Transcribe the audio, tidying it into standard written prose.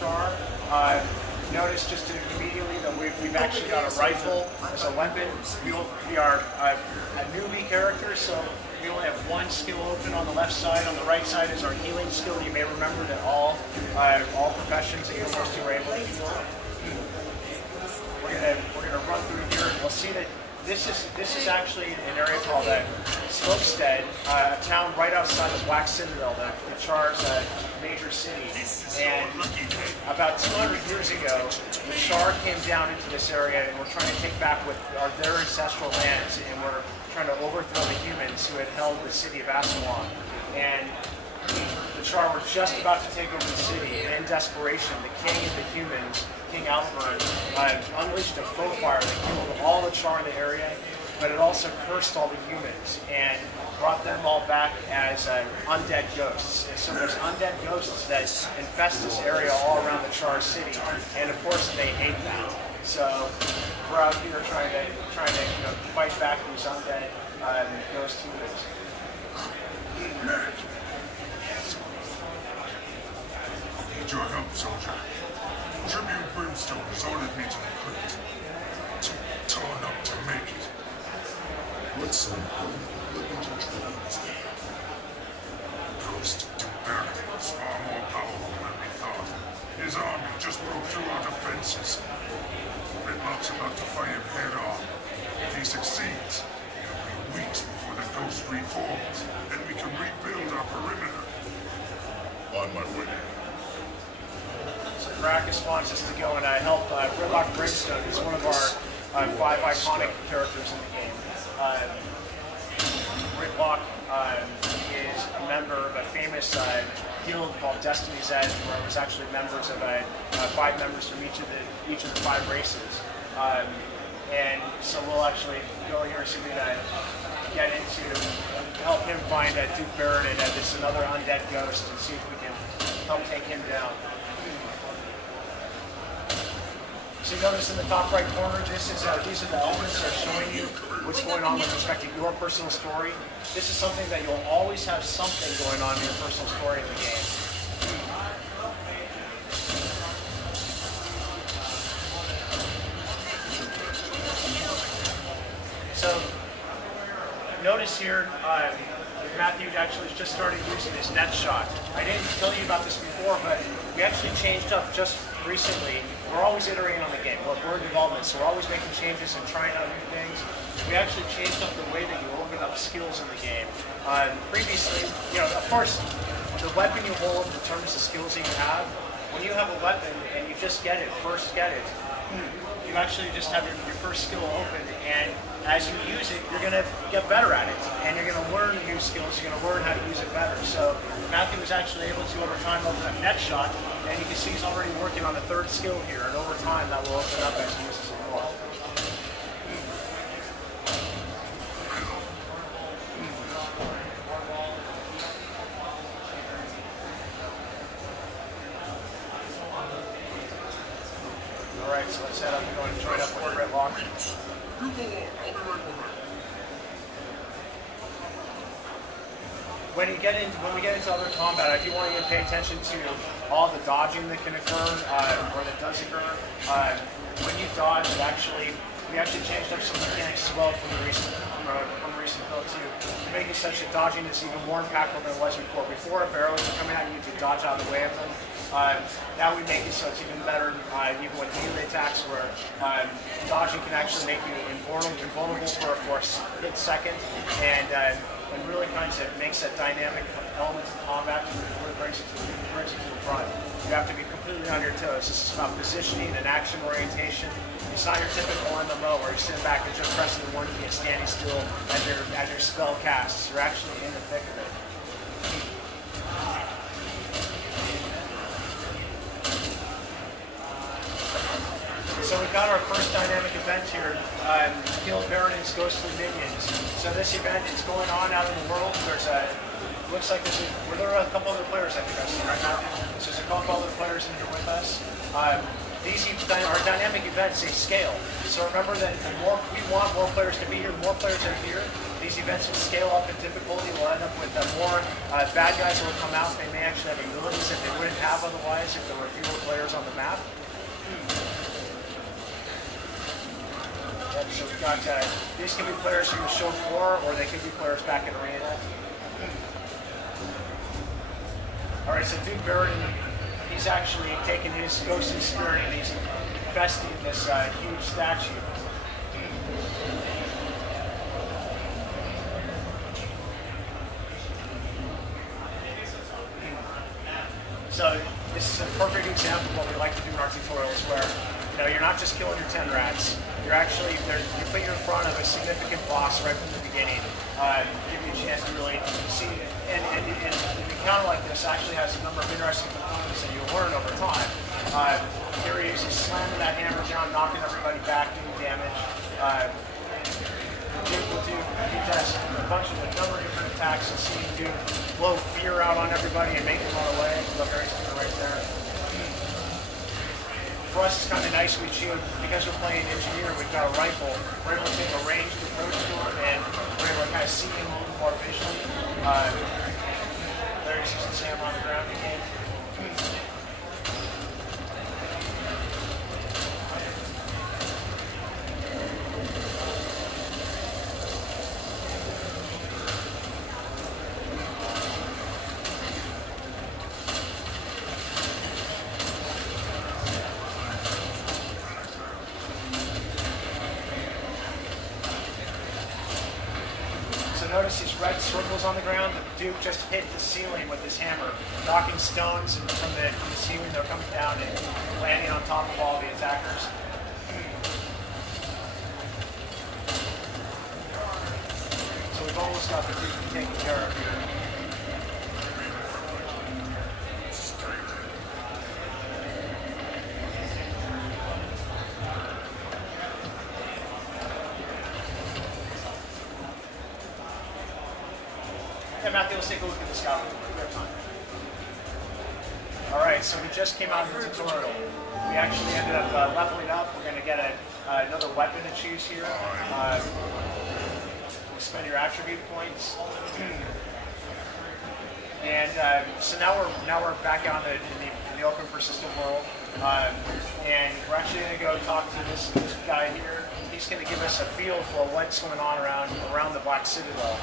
char. Notice just immediately that we've actually got a rifle as a weapon. We are a newbie character, so we only have one skill open on the left side. On the right side is our healing skill. You may remember that all professions that you're supposed to are able to heal. We're gonna run through here. We'll see that this is actually an area called Slopestead, a town right outside of Black Citadel, the Char's major city. And about 200 years ago, the Char came down into this area, and we're trying to take back their ancestral lands, and we're trying to overthrow the humans who had held the city of Aswan. And the Char were just about to take over the city, and in desperation, the king of the humans, King Alfred, unleashed a foe fire that killed all the Char in the area, but it also cursed all the humans and brought them all back as undead ghosts. And so there's undead ghosts that infest this area all around the Char city, and of course they hate that. So we're out here trying to fight back these undead ghost humans. Need your help, soldier. Tribune Brimstone has ordered me to the crypt. Torn up to make it. What's so important looking to Tribune's there? Ghost Dubarity is far more powerful than we thought. His army just broke through our defenses. Redlock's about to fight him head on. If he succeeds, it'll be weeks before the ghost reforms, and we can rebuild our perimeter. On my way. So Gracchus wants us to go and help Redlock Brimstone, who's one of our 5 iconic characters in the game. Redlock is a member of a famous guild called Destiny's Edge, where it was actually members of 5 members from each of the 5 races. And so we'll actually go here and see if we can get into help him find Duke Baron, this another undead ghost, and see if we can help take him down. So you notice in the top right corner, these are the elements that are showing you what's going on with respect to your personal story. This is something that you'll always have something going on in your personal story in the game. So notice here, Matthew actually just started using his net shot. I didn't tell you about this before, but we actually changed up just recently. We're always iterating on the game. We're in development, so we're always making changes and trying out new things. We actually changed up the way that you open up skills in the game. Previously, of course, the weapon you hold determines the skills that you have. When you have a weapon and you just first get it, you actually just have your first skill open, and as you use it, you're going to get better at it, and you're going to learn new skills, you're going to learn how to use it better. So Matthew was actually able to, over time, open up net shot, and you can see he's already working on a 3rd skill here, and over time that will open up as he uses it more. Alright, so let's head up and go and join up with Redlock. You go on, I'll be right behind. When we get into other combat, I do want you to pay attention to all the dodging that can occur, or that does occur. When you dodge, we actually changed up some mechanics as well from the recent build too, to make it such that dodging is even more impactful than it was before. Before, if arrows were coming at you, you could dodge out of the way of them. Now we make it so it's even better, even when melee attacks, where dodging can actually make you invulnerable for a split second, and it really kind of makes that dynamic element of combat and really brings it to the front. You have to be completely on your toes. This is about positioning and action orientation. It's not your typical MMO where you're sitting back and just pressing the 1 key and standing still as your spell casts. You're actually in the thick of it. So we've got our first dynamic event here, Kill Baron's Ghostly Minions. So this event is going on out in the world. Looks like there are a couple other players I think I've seen right now. So there's a couple other players in here with us. Our dynamic events, they scale. So remember that we want more players to be here, more players are here, These events will scale up in difficulty. We'll end up with more bad guys that will come out. They may actually have abilities that they wouldn't have otherwise if there were fewer players on the map. Yep, so we've got, these can be players from the show floor, or they could be players back in arena. Alright, so Duke Barrett, he's actually taken his ghostly spirit and he's investing in this huge statue. So this is a perfect example of what we like to do in our tutorials, where you're not just killing your 10 rats. You're actually you put you in front of a significant boss right from the beginning, give you a chance to really see. And the encounter like this actually has a number of interesting components that you'll learn over time. Here he is slamming that hammer down, knocking everybody back, doing damage. He does a number of different attacks and seem to blow fear out on everybody and make them run away. Look, there's right there. For us, it's kind of nice. Because we're playing engineer, we've got a rifle. We're able to take a ranged approach to him, and we're able to kind of see him a little more visually. There he's using his hammer on the ground again. Notice these red circles on the ground. The Duke just hit the ceiling with his hammer, knocking stones from the ceiling. They're coming down and landing on top of all the attackers. So we've almost got the Duke taken care of here. Yeah, Matthew, let's take a look at the scout report. Alright, so we just came out of the tutorial. We actually ended up leveling up. We're going to get another weapon to choose here. We'll spend your attribute points. And so now we're back out in the open persistent world. And we're actually going to go talk to this guy here. He's going to give us a feel for what's going on around the Black Citadel.